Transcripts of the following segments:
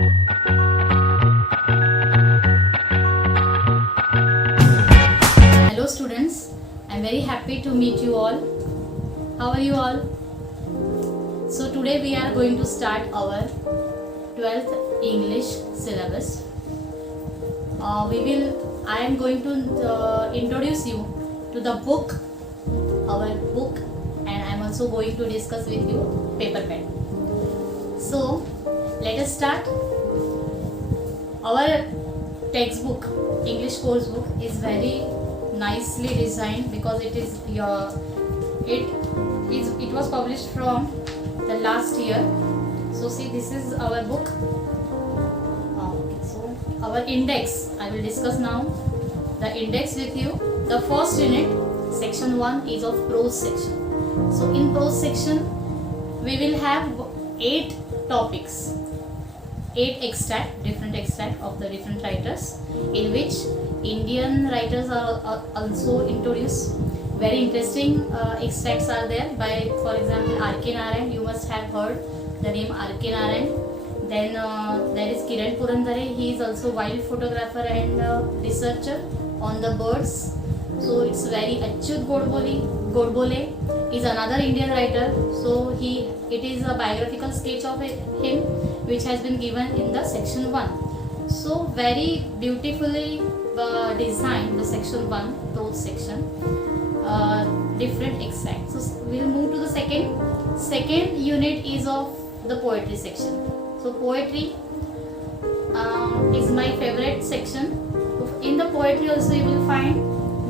Hello students, I am very happy to meet you all. How are you all? So today we are going to start our 12th English syllabus. I am going to introduce you to the book, our book, and I am also going to discuss with you paper pen. So let us start. Our textbook, English course book, is very nicely designed because it was published from the last year. So see, this is our book. So our index, I will discuss now the index with you. The first unit, section 1, is of prose section. So in prose section we will have 8 topics, 8 different extract of the different writers, in which Indian writers are also introduced. Very interesting extracts are there by, for example, R.K. Narayan. You must have heard the name R.K. Narayan. Then there is Kiran Purandare. He is also wild photographer and researcher on the birds. So it's very Achyut Godbole is another Indian writer. So it is a biographical sketch of him which has been given in the section 1. So very beautifully designed the section 1, prose section, different extracts. So we'll move to the second unit is of the poetry section. So poetry is my favorite section. In the poetry also you will find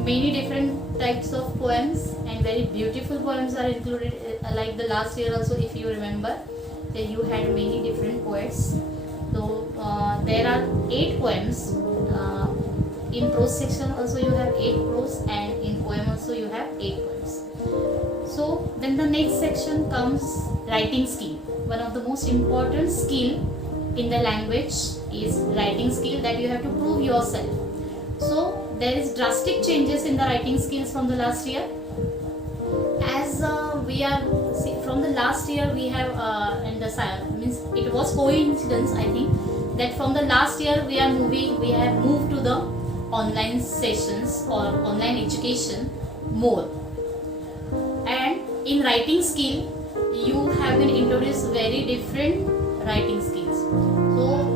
many different types of poems, and very beautiful poems are included, like the last year also, if you remember, that you had many different poets. So there are 8 poems. In prose section also you have 8 prose, and in poem also you have 8 poems. So then the next section comes writing skill. One of the most important skill in the language is writing skill, that you have to prove yourself. So there is drastic changes in the writing skills from the last year. As from the last year we have means it was coincidence, I think, that from the last year we have moved to the online sessions or online education more. And in writing skill you have been introduced very different writing skills. So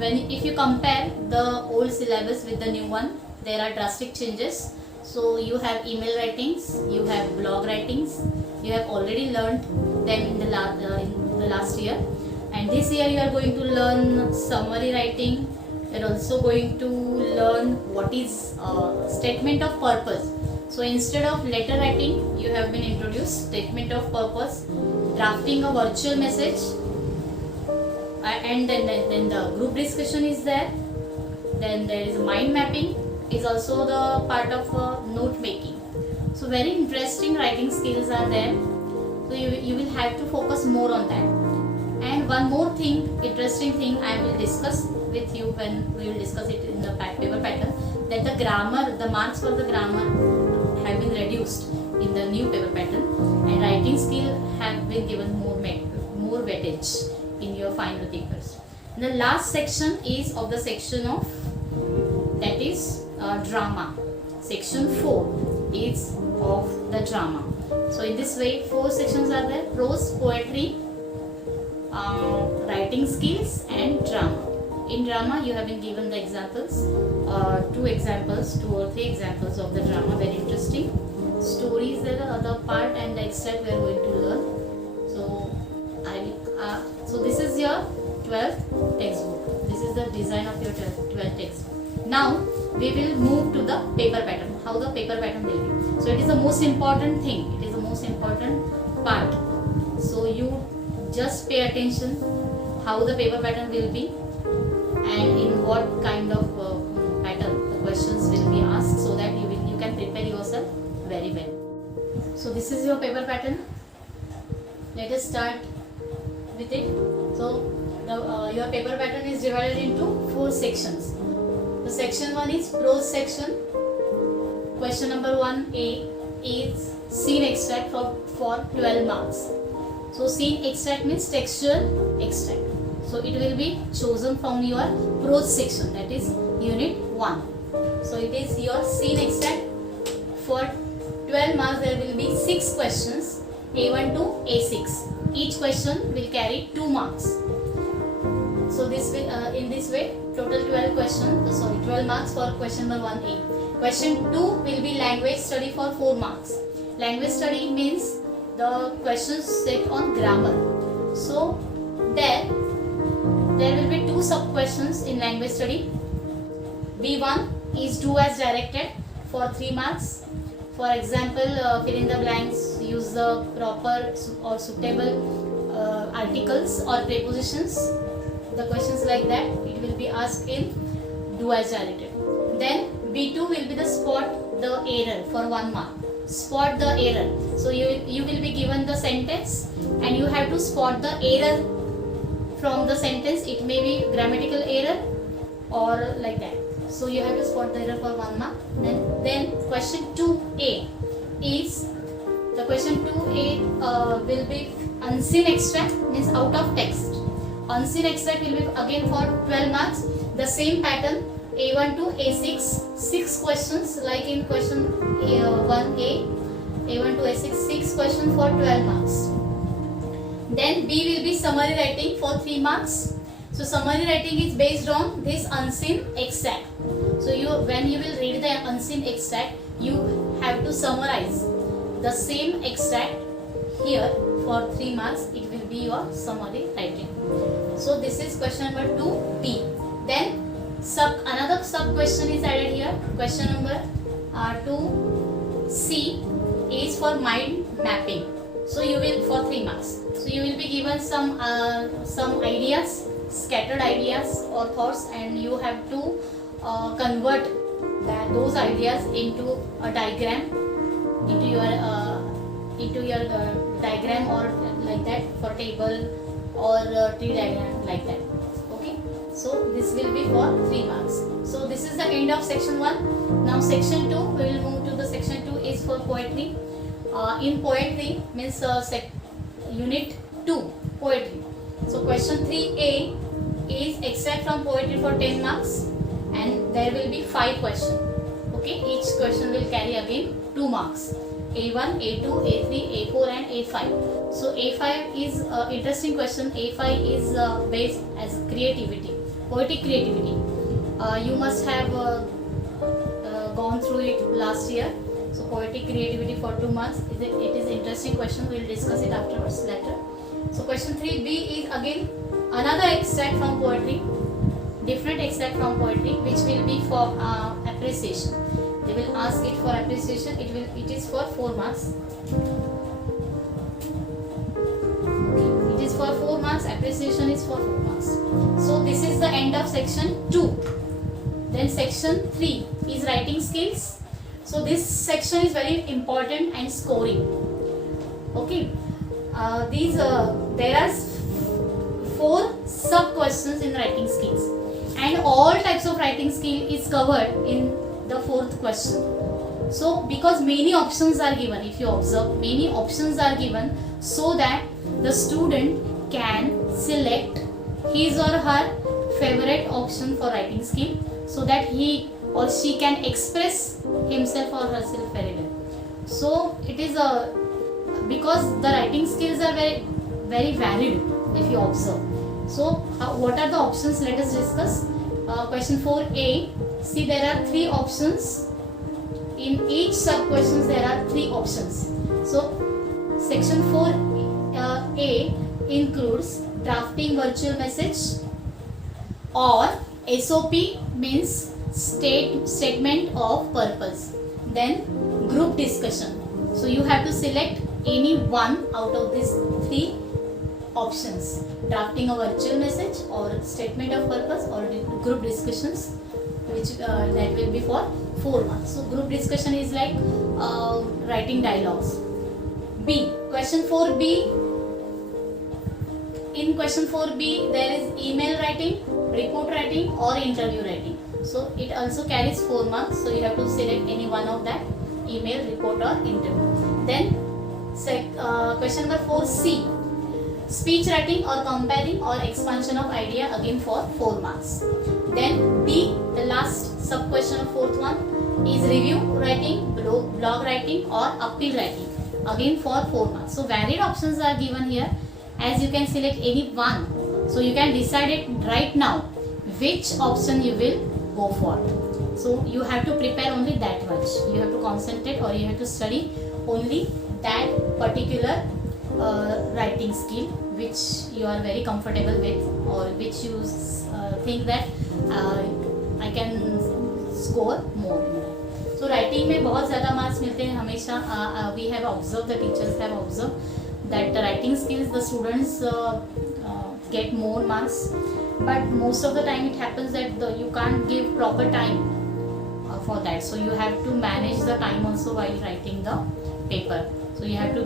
if you compare the old syllabus with the new one, there are drastic changes. So you have email writings, you have blog writings, you have already learned them in the last year, and this year you are going to learn summary writing. You are also going to learn what is statement of purpose. So instead of letter writing, you have been introduced statement of purpose, drafting a virtual message, and then the group discussion is there. Then there is mind mapping, is also the part of note making. So very interesting writing skills are there. So you will have to focus more on that. And one more thing, interesting thing I will discuss with you when we will discuss it in the paper pattern, that the grammar, the marks for the grammar have been reduced in the new paper pattern, and writing skill have been given more weightage in your final papers. And the last section is of the section of, that is drama. Section 4 is of the drama. So in this way 4 sections are there: prose, poetry, writing skills and drama. In drama you have been given the examples, 2 or 3 examples of the drama, very interesting. Stories are the other part, and the extract we are going to learn. So this is your 12th textbook. This is the design of your 12th textbook. Now we will move to the paper pattern, how the paper pattern will be. So it is the most important thing, it is the most important part. So you just pay attention how the paper pattern will be and in what kind of pattern the questions will be asked, so that you can prepare yourself very well. So this is your paper pattern. Let us start with it. So your paper pattern is divided into 4 sections. The section 1 is prose section. Question number 1A is scene extract for 12 marks. So scene extract means textual extract. So it will be chosen from your prose section, that is unit 1. So it is your scene extract. For 12 marks there will be 6 questions, A1 to A6. Each question will carry 2 marks. So this will in this way total 12 marks for question number 1A. Question 2 will be language study for 4 marks. Language study means the questions set on grammar. So there will be 2 sub questions in language study. B1 is do as directed for 3 marks. For example, fill in the blanks, use the proper or suitable articles or prepositions. The questions like that, it will be asked in do as directed. Then B2 will be the spot the error for 1 mark. Spot the error. So you will be given the sentence and you have to spot the error from the sentence. It may be grammatical error or like that. So you have to spot the error for 1 mark. Then question 2A is the question 2A will be unseen extract, means out of text. Unseen extract will be again for 12 marks. The same pattern, A1 to A6, 6 questions like in question 1A, A1 to A6, 6 questions for 12 marks. Then B will be summary writing for 3 marks. So summary writing is based on this unseen extract. So when you will read the unseen extract, you have to summarize the same extract here for 3 marks. It will be your summary writing. So this is question number 2B. Then another sub question is added here. Question number 2C is for mind mapping. So you will for 3 marks. So you will be given some ideas, scattered ideas or thoughts, and you have to convert those ideas into a diagram, into your diagram or like that, for table or tree diagram like that. Okay, so this will be for 3 marks. So this is the end of section 1. Now section 2, we will move to the section 2 is for poetry. In poetry means unit 2 poetry. So question 3A is extract from poetry for 10 marks and there will be 5 questions. Okay, each question will carry again 2 marks. A1, A2, A3, A4 and A5. So A5 is interesting question. A5 is based as creativity, poetic creativity. You must have gone through it last year. So poetic creativity for 2 marks. It is interesting question. We will discuss it afterwards later. So question 3B is again another extract from poetry, different extract from poetry, which will be for appreciation. They will ask it for appreciation. It is for 4 marks. It is for 4 marks. Appreciation is for 4 marks. So this is the end of section 2. Then section 3 is writing skills. So this section is very important and scoring. Okay. There are 4 sub questions in writing skills, and all types of writing skill is covered in the 4th question. So because many options are given, if you observe, many options are given so that the student can select his or her favorite option for writing skill, so that he or she can express himself or herself very well. So it is because the writing skills are very very varied if you observe. So what are the options? Let us discuss. Question 4A. See, there are 3 options. In each sub questions there are 3 options. So section 4A includes drafting virtual message, or SOP means statement of purpose. Then group discussion. So you have to select any one out of these 3 options: drafting a virtual message, or statement of purpose, or group discussions, which that will be for 4 marks. So group discussion is like writing dialogues. B. Question 4B. In question 4B there is email writing, report writing or interview writing. So it also carries 4 marks. So you have to select any one of that: email, report or interview. Then question number 4C. speech writing or comparing or expansion of idea, again for 4 marks. Then D, the last sub question of fourth one, is review writing, blog writing or appeal writing, again for 4 marks. So varied options are given here, as you can select any one. So you can decide it right now which option you will go for. So you have to prepare only that much. You have to concentrate or you have to study only that particular writing skill which you are very comfortable with, or which you think that I can score more in that. So writing में बहुत ज़्यादा marks मिलते हैं हमेशा. We have observed, the teachers have observed that the writing skills the students get more marks, but most of the time it happens that you can't give proper time for that. So you have to manage the time also while writing the paper. So you have to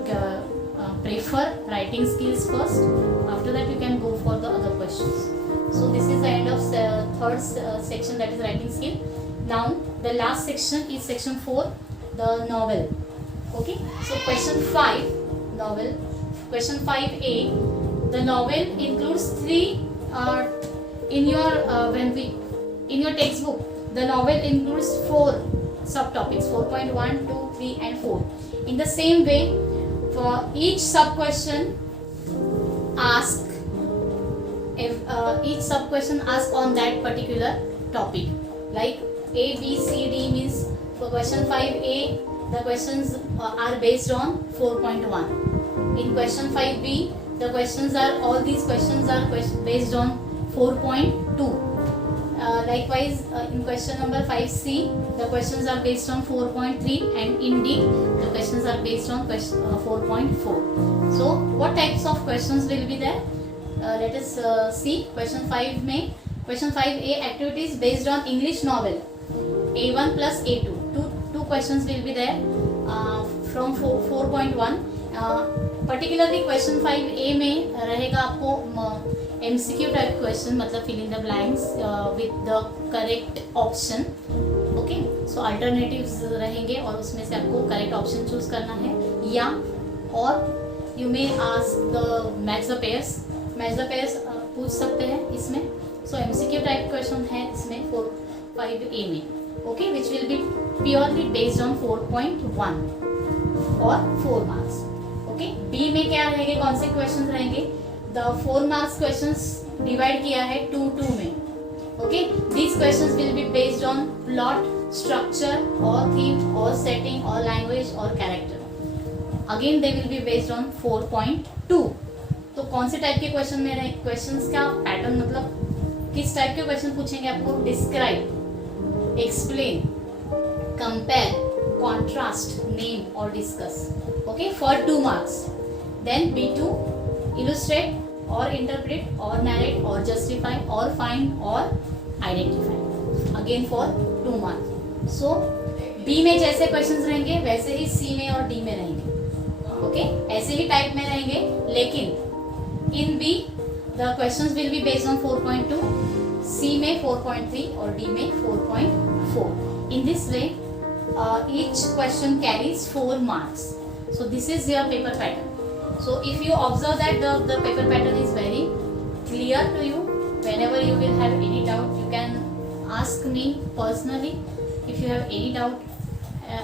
prefer writing skills first. After that you can go for the other questions. So this is the end of third section, that is writing skill. Now the last section is section 4, the novel. Okay, so question 5, novel. Question 5A, the novel includes 3 in your textbook. The novel includes 4 subtopics, 4.1, 2, 3 and 4. In the same way, for each sub question ask on that particular topic. Like A, B, C, D means for question 5A, the questions are based on 4.1. In question 5B, the questions are, all these questions are based on 4.2. Likewise, in question number 5C, the questions are based on 4.3, and in D, the questions are based on 4.4. So, what types of questions will be there? Let us see. Question 5 में, question 5A, activities based on English novel, A1 plus A2. Two questions will be there from 4.1. Particularly question 5A में रहेगा आपको MCQ type question, मतलब fill in the blanks with the correct option. Okay, so alternatives रहेंगे और उसमें से आपको correct option choose करना है, या और you may ask the match the pairs पूछ सकते हैं इसमें. सो MCQ टाइप क्वेश्चन है इसमें 5A में. Okay, which will be purely based on 4.1 और 4 मार्क्स. ओके, बी में क्या रहेंगे, कौन से क्वेश्चन रहेंगे? The 4 marks questions divide किया है 2 में. Okay, these questions will be based on plot, structure, or theme, or setting, or language, or character. Again, they will be based on 4.2. तो कौन से टाइप के क्वेश्चन में रहे? क्वेश्चंस का पैटर्न, मतलब किस टाइप के क्वेश्चन पूछेंगे आपको? Describe, explain, compare, contrast, name और discuss. Okay, for 2 marks. Then B2, illustrate or interpret or narrate or justify or find or identify, again for 2 marks. So B में जैसे questions रहेंगे वैसे ही C में और D में रहेंगे. ओके, ऐसे ही टाइप में रहेंगे, लेकिन in B the questions will be based on 4.2, C में 4.3 और D में 4.4. In this way each question carries 4 marks. So this is your paper pattern. So if you observe that the paper pattern is very clear to you, whenever you will have any doubt, you can ask me personally if you have any doubt.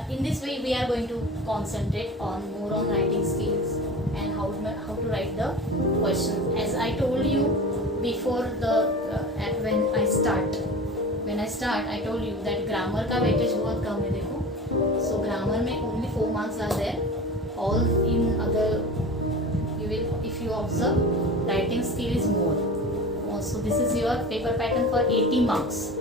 In this way we are going to concentrate on more on writing skills and how to write the questions. As I told you before, when I start I told you that grammar का weightage बहुत कम है. देखो, so grammar में only 4 marks are there. All in other, if you observe, writing skill is more. Also, this is your paper pattern for 80 marks.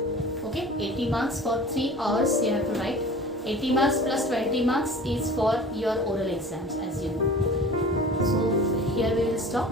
Okay, 80 marks for 3 hours you have to write. 80 marks plus 20 marks is for your oral exams, as you know. So here we will stop.